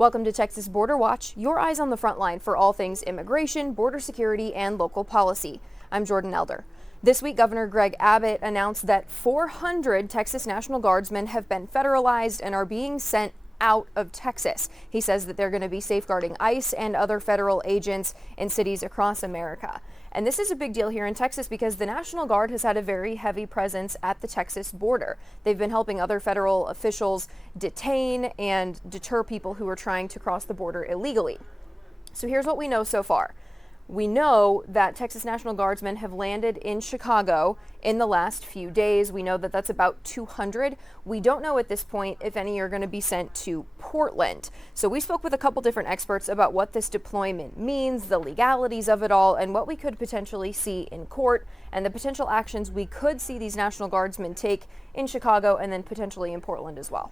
Welcome to Texas Border Watch, your eyes on the front line for all things immigration, border security, and local policy. I'm Jordan Elder. This week, Governor Greg Abbott announced that 400 Texas National Guardsmen have been federalized and are being sent out of Texas. He says that they're going to be safeguarding ICE and other federal agents in cities across America. And this is a big deal here in Texas because the National Guard has had a very heavy presence at the Texas border. They've been helping other federal officials detain and deter people who are trying to cross the border illegally. So here's what we know so far. We know that Texas National Guardsmen have landed in Chicago in the last few days. We know that that's about 200. We don't know at this point if any are going to be sent to Portland. So we spoke with a couple different experts about what this deployment means, the legalities of it all, and what we could potentially see in court, and the potential actions we could see these National Guardsmen take in Chicago and then potentially in Portland as well.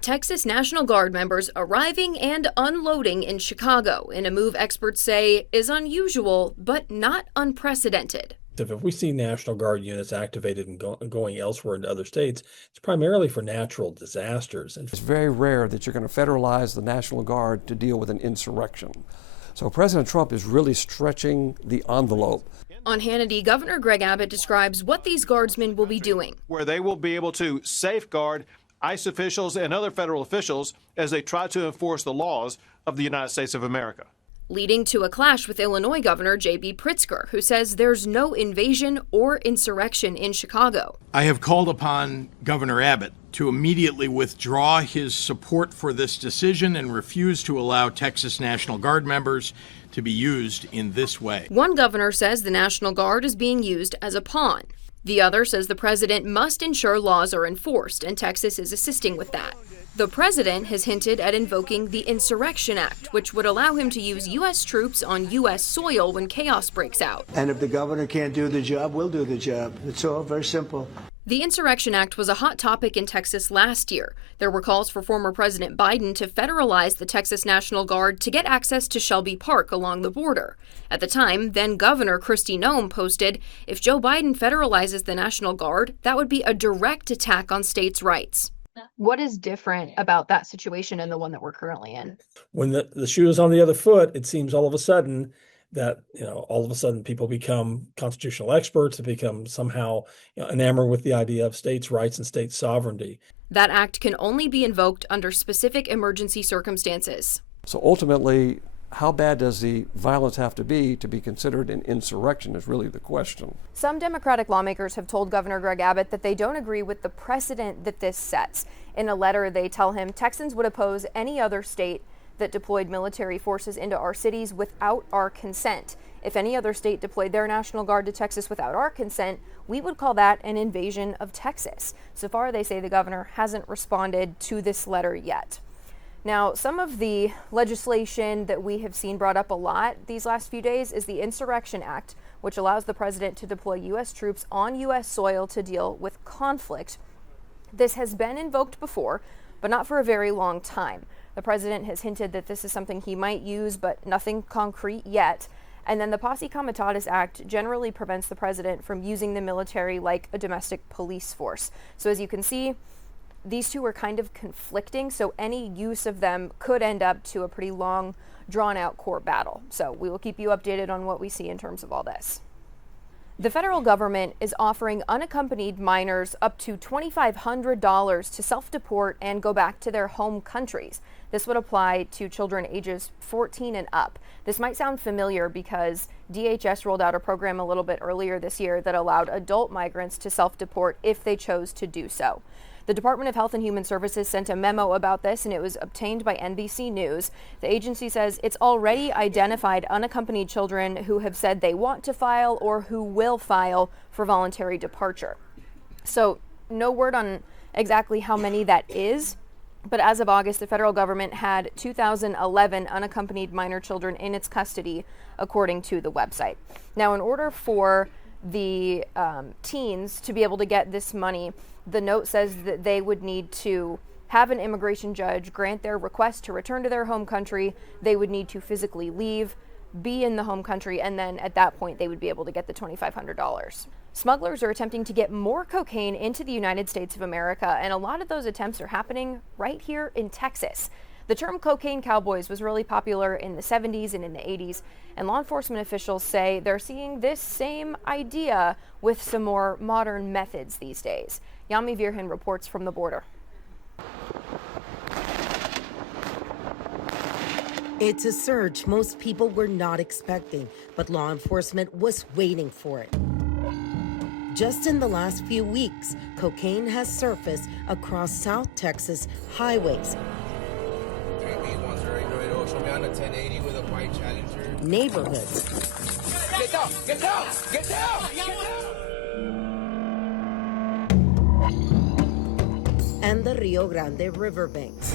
Texas National Guard members arriving and unloading in Chicago in a move experts say is unusual but not unprecedented. If we see National Guard units activated and going elsewhere into other states, it's primarily for natural disasters. It's very rare that you're going to federalize the National Guard to deal with an insurrection. So President Trump is really stretching the envelope. On Hannity, Governor Greg Abbott describes what these guardsmen will be doing. Where they will be able to safeguard ICE officials and other federal officials as they try to enforce the laws of the United States of America. Leading to a clash with Illinois Governor J.B. Pritzker, who says there's no invasion or insurrection in Chicago. I have called upon Governor Abbott to immediately withdraw his support for this decision and refuse to allow Texas National Guard members to be used in this way. One governor says the National Guard is being used as a pawn. The other says the president must ensure laws are enforced, and Texas is assisting with that. The president has hinted at invoking the Insurrection Act, which would allow him to use U.S. troops on U.S. soil when chaos breaks out. And if the governor can't do the job, we'll do the job. It's all very simple. The Insurrection Act was a hot topic in Texas last year. There were calls for former President Biden to federalize the Texas National Guard to get access to Shelby Park along the border. At the time, then Governor Kristi Noem posted, if Joe Biden federalizes the National Guard, that would be a direct attack on states' rights. What is different about that situation and the one that we're currently in? When the shoe is on the other foot, it seems all of a sudden that, all of a sudden people become constitutional experts and become somehow enamored with the idea of states' rights and state sovereignty. That act can only be invoked under specific emergency circumstances. So ultimately, how bad does the violence have to be considered an insurrection is really the question. Some Democratic lawmakers have told Governor Greg Abbott that they don't agree with the precedent that this sets. In a letter, they tell him Texans would oppose any other state that deployed military forces into our cities without our consent. If any other state deployed their National Guard to Texas without our consent, we would call that an invasion of Texas. So far, they say the governor hasn't responded to this letter yet. Now, some of the legislation that we have seen brought up a lot these last few days is the Insurrection Act, which allows the president to deploy U.S. troops on U.S. soil to deal with conflict. This has been invoked before, but not for a very long time. The president has hinted that this is something he might use, but nothing concrete yet. And then the Posse Comitatus Act generally prevents the president from using the military like a domestic police force. So as you can see, these two are kind of conflicting, so any use of them could end up to a pretty long, drawn-out court battle. So we will keep you updated on what we see in terms of all this. The federal government is offering unaccompanied minors up to $2,500 to self-deport and go back to their home countries. This would apply to children ages 14 and up. This might sound familiar because DHS rolled out a program a little bit earlier this year that allowed adult migrants to self-deport if they chose to do so. The Department of Health and Human Services sent a memo about this, and it was obtained by NBC News. The agency says it's already identified unaccompanied children who have said they want to file or who will file for voluntary departure. So no word on exactly how many that is, but as of August, the federal government had 2,011 unaccompanied minor children in its custody, according to the website. Now, in order for the teens to be able to get this money, the note says that they would need to have an immigration judge grant their request to return to their home country. They would need to physically leave, be in the home country, and then at that point they would be able to get the $2,500. Smugglers are attempting to get more cocaine into the United States of America, and a lot of those attempts are happening right here in Texas. The term cocaine cowboys was really popular in the 70s and in the 80s, and law enforcement officials say they're seeing this same idea with some more modern methods these days. Yami Virhan reports from the border. It's a surge most people were not expecting, but law enforcement was waiting for it. Just in the last few weeks, cocaine has surfaced across South Texas highways, neighborhoods, Get down! and the Rio Grande riverbanks.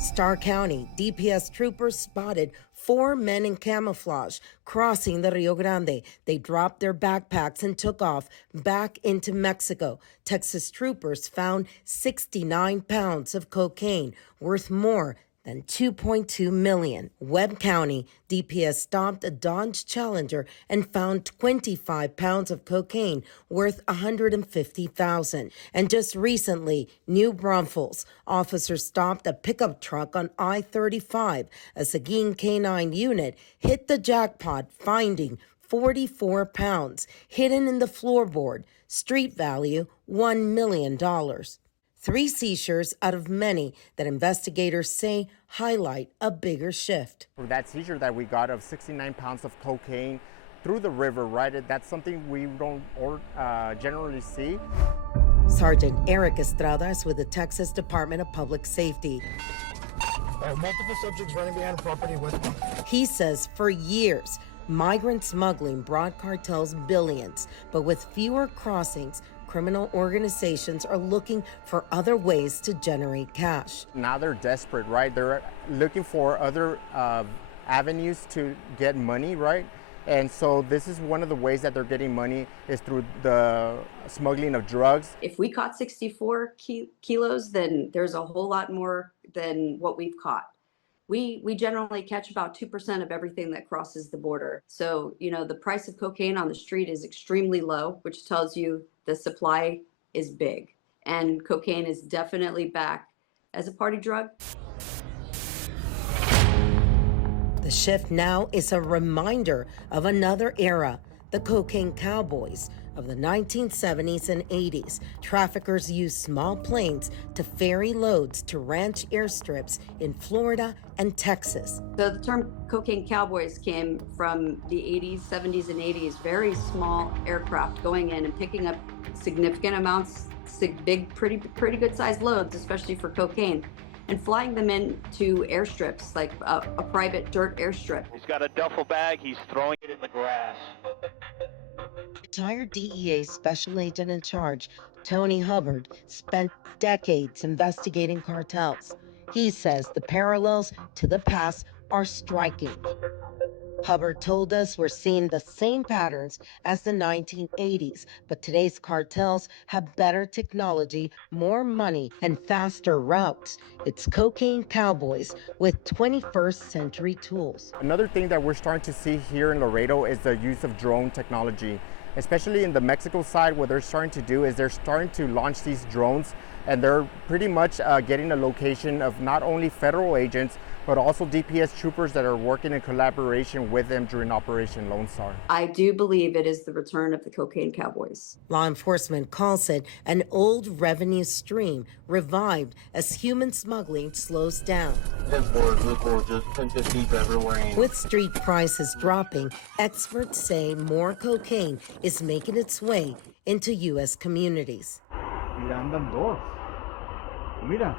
Starr County DPS troopers spotted 4 men in camouflage crossing the Rio Grande. They dropped their backpacks and took off back into Mexico. Texas troopers found 69 pounds of cocaine worth more than $2.2 million. Webb County DPS stopped a Dodge Challenger and found 25 pounds of cocaine worth $150,000. And just recently, New Braunfels, officers stopped a pickup truck on I-35. A Seguin K-9 unit hit the jackpot, finding 44 pounds hidden in the floorboard. Street value, $1 million. 3 seizures out of many that investigators say highlight a bigger shift. For that seizure that we got of 69 pounds of cocaine through the river, right? That's something we don't generally see. Sergeant Eric Estrada is with the Texas Department of Public Safety. Multiple subjects running behind property with them. He says for years, migrant smuggling brought cartels billions, but with fewer crossings, criminal organizations are looking for other ways to generate cash. Now they're desperate, right? They're looking for other avenues to get money, right? And so this is one of the ways that they're getting money is through the smuggling of drugs. If we caught 64 kilos, then there's a whole lot more than what we've caught. We generally catch about 2% of everything that crosses the border. So, the price of cocaine on the street is extremely low, which tells you the supply is big. And cocaine is definitely back as a party drug. The shift now is a reminder of another era, the cocaine cowboys of the 1970s and 80s. Traffickers used small planes to ferry loads to ranch airstrips in Florida and Texas. So the term cocaine cowboys came from the 80s, 70s, and 80s. Very small aircraft going in and picking up significant amounts, big, pretty good sized loads, especially for cocaine, and flying them into airstrips, like a private dirt airstrip. He's got a duffel bag, he's throwing it in the grass. Retired DEA special agent in charge, Tony Hubbard, spent decades investigating cartels. He says the parallels to the past are striking. Hubbard told us we're seeing the same patterns as the 1980s, but today's cartels have better technology, more money, and faster routes. It's cocaine cowboys with 21st century tools. Another thing that we're starting to see here in Laredo is the use of drone technology, especially in the Mexico side. What they're starting to do is they're starting to launch these drones, and they're pretty much getting a location of not only federal agents, but also DPS troopers that are working in collaboration with them during Operation Lone Star. I do believe it is the return of the cocaine cowboys. Law enforcement calls it an old revenue stream revived as human smuggling slows down. With street prices dropping, experts say more cocaine is making its way into U.S. communities.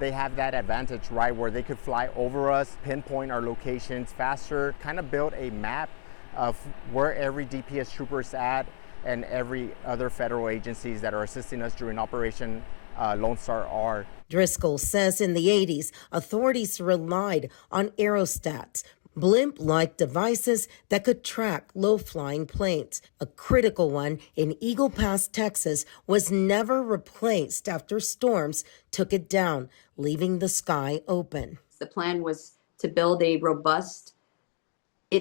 They have that advantage, right, where they could fly over us, pinpoint our locations faster, kind of build a map of where every DPS trooper is at and every other federal agencies that are assisting us during Operation Lone Star are. Driscoll says in the 80s, authorities relied on aerostats, blimp-like devices that could track low-flying planes. A critical one in Eagle Pass, Texas, was never replaced after storms took it down, leaving the sky open. The plan was to build a robust,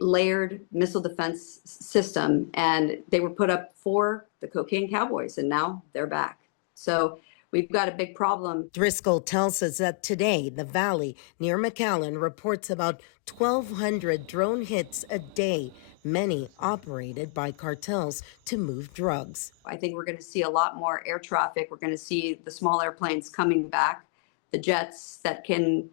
layered missile defense system, and they were put up for the cocaine cowboys, and now they're back. So we've got a big problem. Driscoll tells us that today, the valley near McAllen reports about 1,200 drone hits a day, many operated by cartels to move drugs. I think we're going to see a lot more air traffic. We're going to see the small airplanes coming back, the jets that can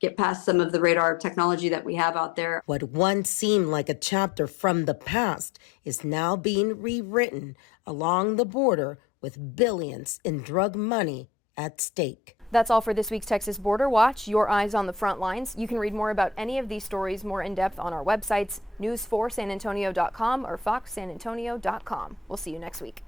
get past some of the radar technology that we have out there. What once seemed like a chapter from the past is now being rewritten along the border with billions in drug money at stake. That's all for this week's Texas Border Watch, your eyes on the front lines. You can read more about any of these stories more in depth on our websites, news4sanantonio.com or foxsanantonio.com. We'll see you next week.